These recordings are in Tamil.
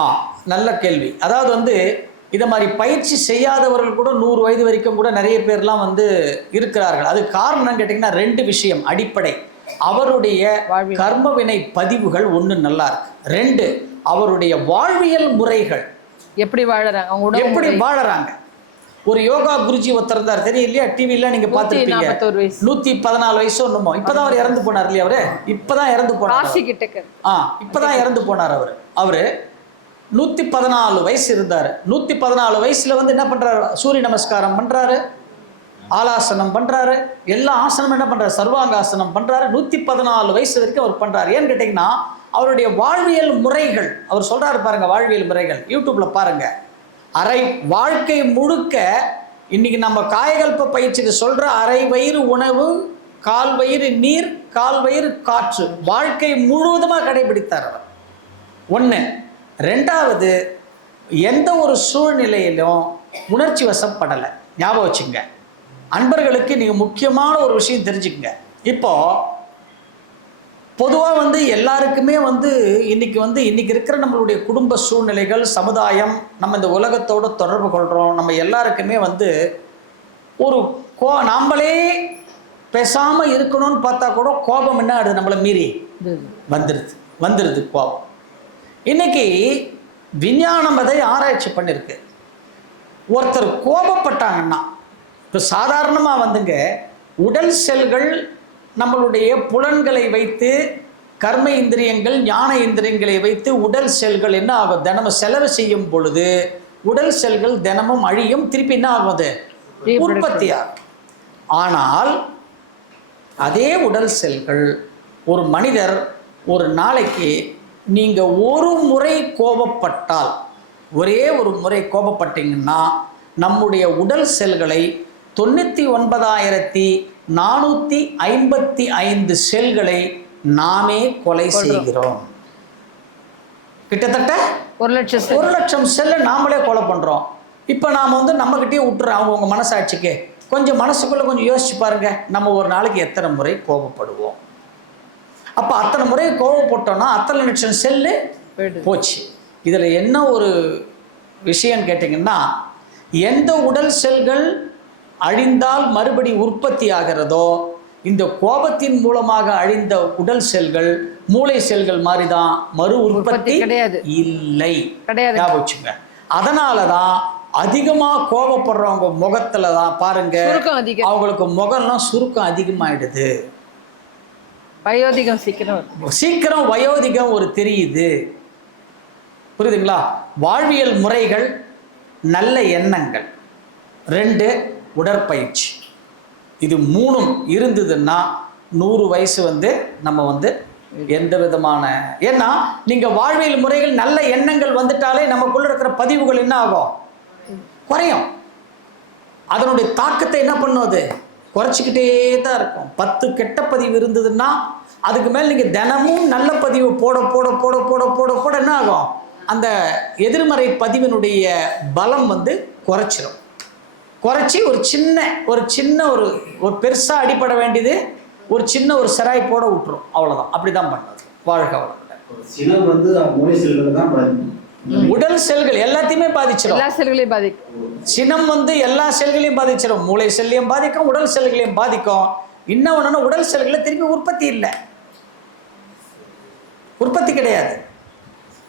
ஆ நல்ல கேள்வி. அதாவது வந்து இதை மாதிரி பயிற்சி செய்யாதவர்கள் கூட 100 வயது வரைக்கும் கூட நிறைய பேர்லாம் வந்து இருக்கிறார்கள். அது காரணம் கேட்டிங்கன்னா 2 விஷயம் அடிப்படை. அவருடைய கர்மவினை பதிவுகள் ஒன்று நல்லா இருக்கு. 2 அவருடைய வாழ்வியல் முறைகள் எப்படி வாழறாங்க, எப்படி வாழறாங்க. ஒரு யோகா குருஜி ஒருத்தர் இருந்தார், தெரியும் இல்லையா? டிவில நீங்க பார்த்துருப்பீங்க. 114 வயசு ஒண்ணுமோ. இப்பதான் அவர் இறந்து போனார் இல்லையா? அவரு இப்பதான் இறந்து போனார். இப்பதான் இறந்து போனார் அவரு 114 வயசு இருந்தாரு. 114 வயசுல வந்து என்ன பண்றாரு? சூரிய நமஸ்காரம் பண்றாரு, ஆலாசனம் பண்றாரு, எல்லா ஆசனம் என்ன பண்றாரு? சர்வாங்காசனம் பண்றாரு. 114 வயசு வரைக்கும் அவர் பண்றாரு. ஏன்னு கேட்டீங்கன்னா அவருடைய வாழ்வியல் முறைகள் அவர் சொல்றாரு பாருங்க. வாழ்வியல் முறைகள் யூடியூப்ல பாருங்க. அரை வாழ்க்கை முழுக்க இன்னைக்கு நம்ம காயகல்ப பயிற்சிக்கு சொல்ற அரை வயிறு உணவு, கால் வயிறு நீர், கால் வயிறு காற்று வாழ்க்கை முழுவதுமாக கடைபிடித்தார் அவர். 1. 2வது, எந்த ஒரு சூழ்நிலையிலும் உணர்ச்சி வசப்படலை. ஞாபகம் வச்சுங்க. அன்பர்களுக்கு நீங்கள் முக்கியமான ஒரு விஷயம் தெரிஞ்சுக்கங்க. இப்போ பொதுவாக வந்து எல்லாருக்குமே வந்து இன்னைக்கு இருக்கிற நம்மளுடைய குடும்ப சூழ்நிலைகள், சமுதாயம், நம்ம இந்த உலகத்தோடு தொடர்பு கொள்கிறோம். நம்ம எல்லாருக்குமே வந்து ஒரு நாமளே பேசாமல் இருக்கணும்னு பார்த்தா கூட கோபம் என்ன ஆகுது? நம்மளை மீறி வந்துடுது கோபம். இன்னைக்கு விஞ்ஞானம் அதை ஆராய்ச்சி பண்ணியிருக்கு. ஒருத்தர் கோபப்பட்டாங்கன்னா இப்போ சாதாரணமாக வந்துங்க உடல் செல்கள் நம்மளுடைய புலன்களை வைத்து, கர்ம இந்திரியங்கள், ஞான இந்திரியங்களை வைத்து உடல் செல்கள் என்ன ஆகும்? தினமும் செலவு செய்யும் பொழுது உடல் செல்கள் தினமும் அழியும், திருப்பி என்ன ஆகுது? உற்பத்தி ஆகும். ஆனால் அதே உடல் செல்கள் ஒரு மனிதர் ஒரு நாளைக்கு நீங்கள் ஒரு முறை கோபப்பட்டால், ஒரே ஒரு முறை கோபப்பட்டீங்கன்னா நம்முடைய உடல் செல்களை 99,455 செல்களை நாமே கொலை செய்கிறோம். கிட்டத்தட்ட 1,00,000 செல்லை நாமளே கொலை பண்ணுறோம். இப்போ நாம் வந்து நம்மகிட்டயே விட்டுறோம். அவங்க மனசாட்சிக்கு கொஞ்சம் மனசுக்குள்ளே கொஞ்சம் யோசிச்சு பாருங்க. நம்ம ஒரு நாளைக்கு எத்தனை முறை கோபப்படுவோம்? அப்போ அத்தனை முறை கோபப்பட்டோம்னா அத்தனை லட்சம் செல்லு போச்சு. இதில் என்ன ஒரு விஷயம் கேட்டிங்கன்னா, எந்த உடல் செல்கள் அழிந்தால் மறுபடி உற்பத்தி ஆகிறதோ, இந்த கோபத்தின் மூலமாக அழிந்த உடல் செல்கள் மூளை செல்கள் மாதிரி தான், மறு உற்பத்தி இல்லை. ஞாபகம். அதனால தான் அதிகமாக கோபப்படுறவங்க முகத்துல தான் பாருங்க, அவங்களுக்கு முகம்லாம் சுருக்கம் அதிகமாயிடுது. வயோதிகம் சீக்கிரம் வயோதிகம் ஒரு தெரியுது. புரியுதுங்களா? வாழ்வியல் முறைகள், நல்ல எண்ணங்கள், 2 உடற்பயிற்சி, இது 3 இருந்ததுன்னா 100 வயசு வந்து நம்ம வந்து எந்த விதமான, ஏன்னா நீங்கள் வாழ்வியல் முறைகள், நல்ல எண்ணங்கள் வந்துட்டாலே நமக்குள்ள இருக்கிற பதிவுகள் என்ன ஆகும்? குறையும். அதனுடைய தாக்கத்தை என்ன பண்ணுவது? குறைச்சிக்கிட்டே தான் இருக்கும். 10 கெட்ட பதிவு இருந்ததுன்னா அதுக்கு மேல் நீங்கள் தினமும் நல்ல பதிவு போட போட போட போட போட போட என்ன ஆகும்? அந்த எதிர்மறை பதிவினுடைய பலம் வந்து குறைச்சிடும். குறைச்சி ஒரு சின்ன ஒரு பெருசாக அடிப்பட வேண்டியது ஒரு சின்ன ஒரு சிராய் போட விட்டுரும். அவ்வளோதான். அப்படி தான் பண்ணது. வாழ்க்கை உடல் செல்கள் எல்லாத்தையுமே பாதிச்சிடும். எல்லா செல்களையும் பாதிக்கும். சினம் வந்து எல்லா செல்களையும் பாதிச்சிடும். மூளை செல்லையும் பாதிக்கும், உடல் செல்களையும் பாதிக்கும். இன்னொன்று, உடல் செல்களை திருப்பி உற்பத்தி இல்லை, உற்பத்தி கிடையாது.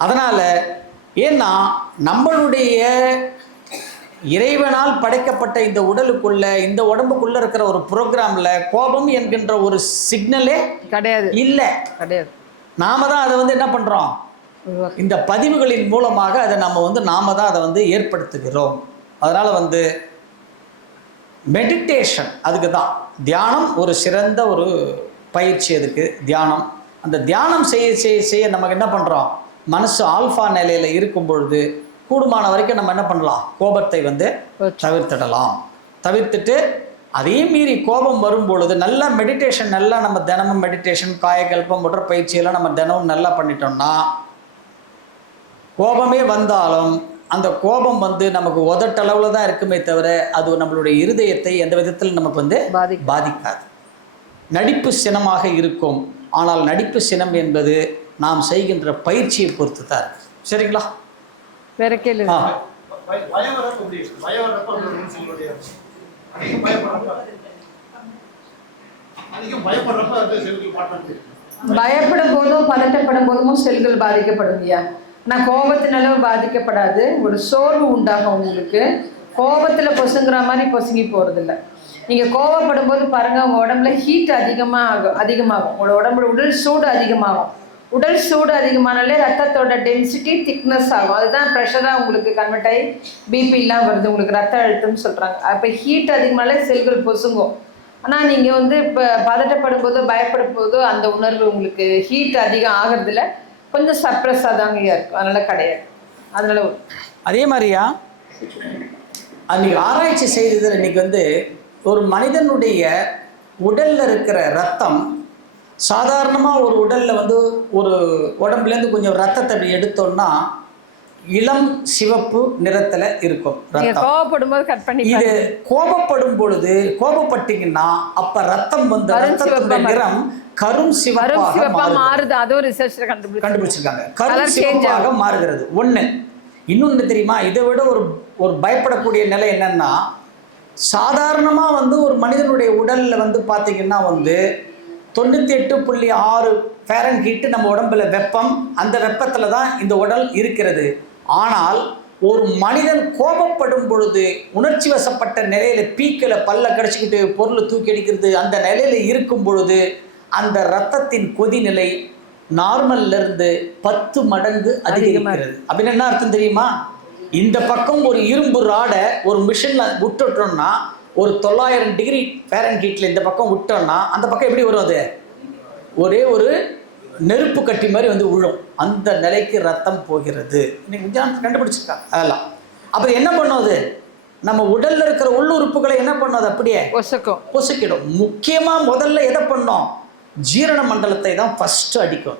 அதனால ஏன்னா நம்மளுடைய இறைவனால் படைக்கப்பட்ட இந்த உடலுக்குள்ள, இந்த உடம்புக்குள்ள இருக்கிற ஒரு ப்ரோக்ராம்ல கோபம் என்கின்ற ஒரு சிக்னலே கிடையாது, இல்லை, கிடையாது. நாம தான் அதை வந்து என்ன பண்றோம்? இந்த பதிவுகளின் மூலமாக அதை நாம தான் அதை வந்து ஏற்படுத்துகிறோம். அதனால வந்து மெடிடேஷன், அதுக்கு தான் தியானம் ஒரு சிறந்த ஒரு பயிற்சி. அதுக்கு தியானம், அந்த தியானம் செய்ய செய்ய செய்ய நமக்கு என்ன பண்றோம்? மனசு ஆல்ஃபா நிலையில இருக்கும் பொழுது கூடுமான வரைக்கும் நம்ம என்ன பண்ணலாம்? கோபத்தை வந்து தவிர்த்திடலாம். தவிர்த்துட்டு அதையும் மீறி கோபம் வரும் பொழுது நல்லா மெடிடேஷன், நல்லா நம்ம தினமும் மெடிடேஷன், காயகல்பம், உடற்பயிற்சியெல்லாம் நம்ம தினமும் நல்லா பண்ணிட்டோம்னா, கோபமே வந்தாலும் அந்த கோபம் வந்து நமக்கு உதட்டளவில் தான் இருக்குமே தவிர அது நம்மளுடைய இருதயத்தை எந்த விதத்தில் நமக்கு வந்து பாதிக்காது. நடிப்பு சினமாக இருக்கும். ஆனால் நடிப்பு சினம் என்பது நாம் செய்கின்ற பயிற்சியை பொறுத்து தான் இருக்கு. சரிங்களா? வேற கேள்வி ஆ பயம் வரப்ப எப்படி இருக்கு? பயம் வரப்ப அந்த ரூல்ஸ்களுடைய அதிகம் பயப்படுறப்ப அந்த செல்கள் மாற்றம் பயப்படும் போதும் பதட்டப்படும் போதும் செல்கள் பாதிக்கப்படும் ஐயா. ஆனால் கோபத்தினால பாதிக்கப்படாது. ஒரு சோர்வு உண்டாகும் உங்களுக்கு. கோபத்தில் பொசுங்கிற மாதிரி பொசுங்கி போகிறதில்ல. நீங்கள் கோபப்படும் போது பாருங்கள், உங்கள் உடம்புல ஹீட் அதிகமாகும். உங்களோட உடம்புல உடல் சூடு அதிகமாகும். உடல் சூடு அதிகமானாலே ரத்தத்தோட டென்சிட்டி திக்னஸ் ஆகும். அதுதான் ப்ரெஷராக உங்களுக்கு கன்வெர்ட் ஆகி பிபிலாம் வருது, உங்களுக்கு ரத்த அழுத்தம்னு சொல்கிறாங்க. அப்போ ஹீட் அதிகமானாலே செல்கள் பொசுங்கும். ஆனால் நீங்கள் வந்து இப்போ பதட்டப்படும் போதோ பயப்படும் போதோ அந்த உணர்வு உங்களுக்கு ஹீட் அதிகம் ஆகிறதுல கொஞ்சம் சப்ரெஸ்ஸாக தாங்க இருக்கும். அதனால் கிடையாது. அதனால அதே மாதிரியா அன்றைக்கி ஆராய்ச்சி செய்ததில் இன்றைக்கி வந்து ஒரு மனிதனுடைய உடலில் இருக்கிற ரத்தம் சாதாரணமாக ஒரு உடலில் வந்து ஒரு உடம்புலேருந்து கொஞ்சம் ரத்தத்தை அப்படி எடுத்தோம்னா இளம் சிவப்பு நிறத்தில் இருக்கும் ரத்தம். கோபப்படும் போது கட் பண்ணி இது கோபப்படும் பொழுது கோபப்பட்டீங்கன்னா அப்ப ரத்தம் வந்து ரத்தத்தோட நிறம் கரும் சிவப்பாக மாறுது. அதுவும் ரிசர்ச்ல கண்டுபிடிச்சிருக்காங்க. கரும் சிவப்பாக மாறுகிறது. ஒண்ணு. இன்னொன்று தெரியுமா, இதை விட ஒரு பயப்படக்கூடிய நிலை என்னன்னா, சாதாரணமா வந்து ஒரு மனிதனுடைய உடல்ல வந்து பாத்தீங்கன்னா வந்து 98.6 ஃபாரன்ஹீட் நம்ம உடம்புல வெப்பம். அந்த வெப்பத்துல தான் இந்த உடல் இருக்கிறது. ஆனால் ஒரு மனிதன் கோபப்படும் பொழுது உணர்ச்சி வசப்பட்ட நிலையில பீக்கல பல்ல கடிச்சிக்கிட்டு பொருளை தூக்கி அடிக்கிறது, அந்த நிலையில இருக்கும் பொழுது அந்த இரத்தத்தின் கொதிநிலை நார்மல்ல இருந்து 10 மடங்கு அதிகரிக்கிறது. அப்படின்னு என்ன அர்த்தம் தெரியுமா? இந்த பக்கம் ஒரு இரும்பு ராடை ஒரு மிஷின்ல விட்டுட்டோம்னா ஒரு 900 டிகிரி ஃபாரன்ஹீட்ல இந்த பக்கம் விட்டோம்னா அந்த பக்கம் எப்படி வரும்? அது ஒரே ஒரு நெருப்பு கட்டி மாதிரி வந்து விழும். அந்த நிலைக்கு ரத்தம் போகிறது. இன்னைக்கு விஞ்ஞானத்தை கண்டுபிடிச்சிருக்காங்க அதெல்லாம். அப்புறம் என்ன பண்ணும்? அது நம்ம உடல்ல இருக்கிற உள்ளுறுப்புகளை என்ன பண்ணும்? அது அப்படியே பொசுக்கிடும். முக்கியமா முதல்ல எதை பண்ணோம்? ஜீரண மண்டலத்தை தான் ஃபர்ஸ்ட் அடிக்கும்.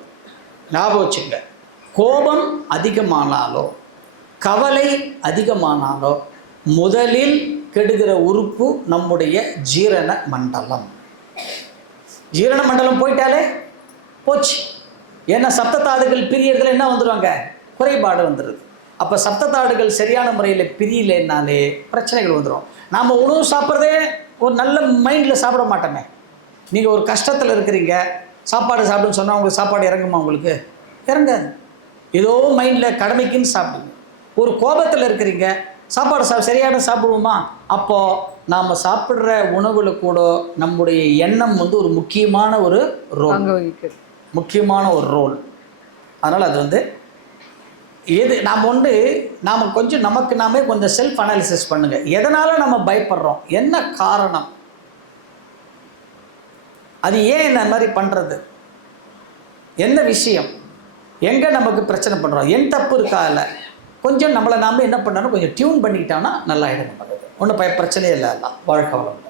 ஞாபகம் வச்சுங்க. கோபம் அதிகமானாலோ கவலை அதிகமானாலோ முதலில் கெடுகிற உறுப்பு நம்முடைய ஜீரண மண்டலம். ஜீரண மண்டலம் போயிட்டாலே போச்சு. ஏன்னா சப்தத்தாடுகள் பிரியறதுல என்ன வந்துடுவாங்க? குறைபாடு வந்துடுது. அப்போ சப்தத்தாடுகள் சரியான முறையில் பிரியலைன்னாலே பிரச்சனைகள் வந்துடும். நாம் உணவு சாப்பிட்றதே ஒரு நல்ல மைண்டில் சாப்பிட மாட்டோமே. நீங்கள் ஒரு கஷ்டத்தில் இருக்கிறீங்க, சாப்பாடு சாப்பிடுன்னு சொன்னால் உங்களுக்கு சாப்பாடு இறங்குமா? உங்களுக்கு இறங்காது. ஏதோ மைண்டில் கடமைக்குன்னு சாப்பிடுங்க. ஒரு கோபத்தில் இருக்கிறீங்க, சாப்பாடு சரியான சாப்பிடுவோமா? அப்போது நாம் சாப்பிட்ற உணவில் கூட நம்முடைய எண்ணம் வந்து ஒரு முக்கியமான ஒரு ரோல். அதனால் அது வந்து எது நாம் கொஞ்சம் நமக்கு நாமே கொஞ்சம் செல்ஃப் அனாலிசிஸ் பண்ணுங்கள். எதனால் நம்ம பயப்படுறோம்? என்ன காரணம்? அது ஏன் இந்த மாதிரி பண்ணுறது? என்ன விஷயம்? எங்கே நமக்கு பிரச்சனை பண்ணுறோம்? என் தப்பு இருக்கா? இல்லை, கொஞ்சம் நம்மளை நாம என்ன பண்ணணும், கொஞ்சம் டியூன் பண்ணிக்கிட்டோம்னா நல்லா ஆகிடும். நமக்கு ஒன்றும் பிரச்சனையே இல்லை. எல்லாம் வாழ்க்கை வளம்.